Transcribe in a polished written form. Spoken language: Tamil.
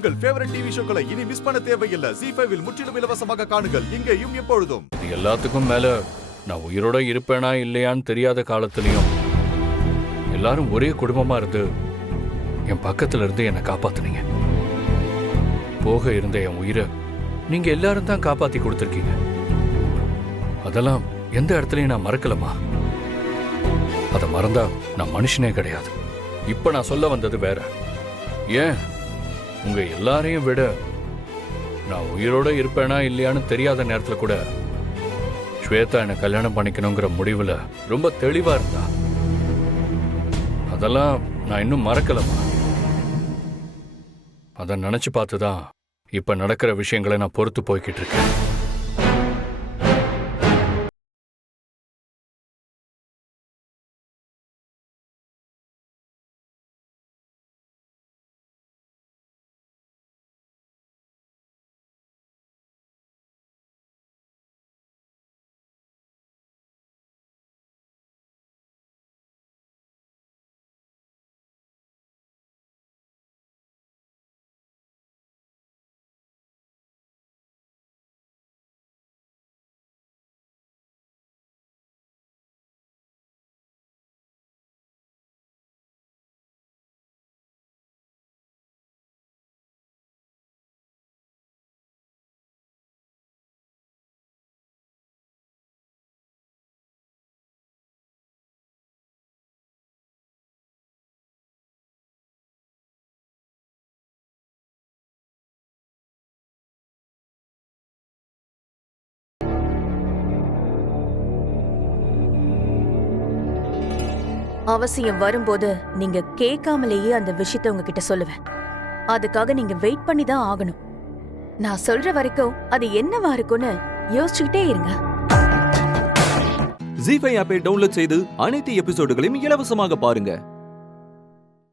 உங்கள் ஃபேவரட் டிவி ஷோக்களை இனி மிஸ் பண்ண தேவையில்லை. ZEE5 இல் முற்றிலும் இலவசமாக காணுங்கள், இங்கேயும் எப்பொழுதும். இது எல்லாத்துக்கும் மேல நான் உயிரோட இருப்பேனா இல்லையான்னு தெரியாத காலத்திலையும் எல்லாரும் ஒரே குடும்பமா இருந்து என் பக்கத்துல இருந்து என்னை காப்பாத்துனீங்க. போக இருந்த என் உயிரை நீங்க எல்லாரும் தான் காப்பாத்தி கொடுத்துருக்கீங்க. அதெல்லாம் எந்த இடத்துலயும் நான் மறக்கலமா. அதை மறந்தா நான் மனுஷனே கிடையாது. இப்ப நான் சொல்ல வந்தது வேற. ஏன் உங்க எல்லாரையும் விட நான் உயிரோட இருப்பேனா இல்லையான்னு தெரியாத நேரத்துல கூட ஸ்வேதா என்னை கல்யாணம் பண்ணிக்கணுங்கிற முடிவுல ரொம்ப தெளிவா இருந்தா. அதெல்லாம் நான் இன்னும் மறக்கலமா. அதை நினைச்சு பார்த்துதான் இப்ப நடக்கிற விஷயங்களை நான் பொறுத்து போய்கிட்டு இருக்கேன். அவசியம் வரும்போது நீங்க கேட்காமலேயே அந்த விஷயத்தை உங்ககிட்ட சொல்லுவேன். அதுக்காக நீங்க வெயிட் பண்ணி தான் ஆகணும். நான் சொல்ற வரைக்கும் அது என்னவா இருக்கும்னு யோசிச்சுக்கிட்டே இருங்க. ZEE5 ஆப்பை டவுன்லோட் செய்து அனைத்து எபிசோடுகளையும் இலவசமாக பாருங்க.